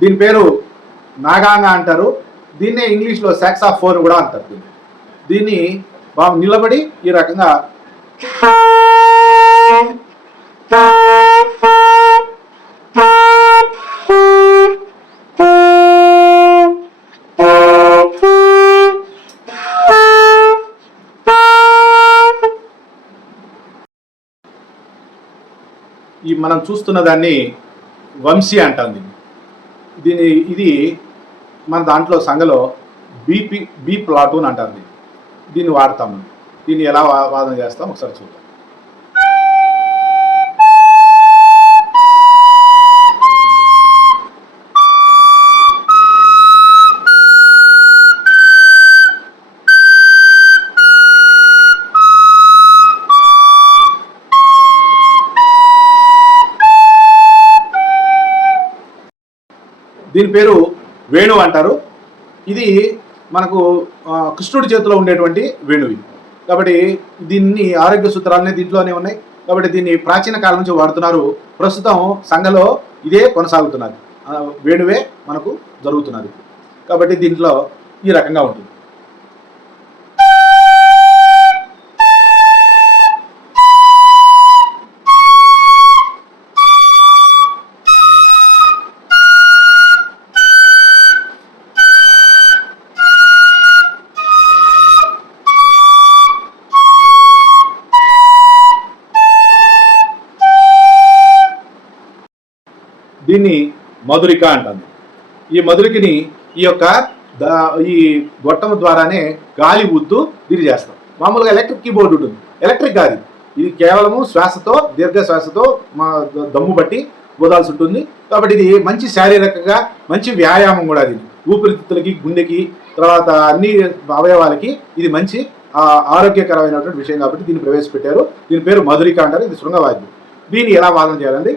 దీని పేరు నాగాంగ అంటారు. దీన్నే ఇంగ్లీష్లో సాక్సాఫోన్ కూడా అంటారు. దీన్ని బాగా నిలబడి ఈ రకంగా ఈ మనం చూస్తున్న దాన్ని వంశీ అంటాం. ఇది మన దాంట్లో సంఘలో బి ప్లాటూన్ అంటారు. దీన్ని వాడతాము. దీన్ని ఎలా వాదన చేస్తాం ఒకసారి చూద్దాం. దీని పేరు వేణువు అంటారు. ఇది మనకు కృష్ణుడి చేతిలో ఉండేటువంటి వేణువు. కాబట్టి దీన్ని ఆరోగ్య సూత్రాలనే దీంట్లోనే ఉన్నాయి. కాబట్టి దీన్ని ప్రాచీన కాలం నుంచి వాడుతున్నారు. ప్రస్తుతం సంఘలో ఇదే కొనసాగుతున్నది. వేణువే మనకు జరుగుతున్నది. కాబట్టి దీంట్లో ఈ రకంగా ఉంటుంది. దీన్ని మధురిక అంటారు. ఈ మధురికని ఈ గొట్టం ద్వారానే గాలి ఊత్తూ దీన్ని చేస్తాం. మామూలుగా ఎలక్ట్రిక్ కీబోర్డ్ ఉంటుంది. ఎలక్ట్రిక్ కాదు, ఇది కేవలము శ్వాసతో, దీర్ఘ శ్వాసతో దమ్ము బట్టి ఊదాల్సి ఉంటుంది. కాబట్టి ఇది మంచి శారీరకంగా మంచి వ్యాయామం కూడా. అది ఊపిరితిత్తులకి, గుండెకి, తర్వాత అన్ని అవయవాలకి ఇది మంచి ఆరోగ్యకరమైనటువంటి విషయం. కాబట్టి దీన్ని ప్రవేశపెట్టారు. దీని పేరు మధురిక అంటారు. ఇది శృంగవాద్యం. దీన్ని ఎలా వాదన చేయాలండి?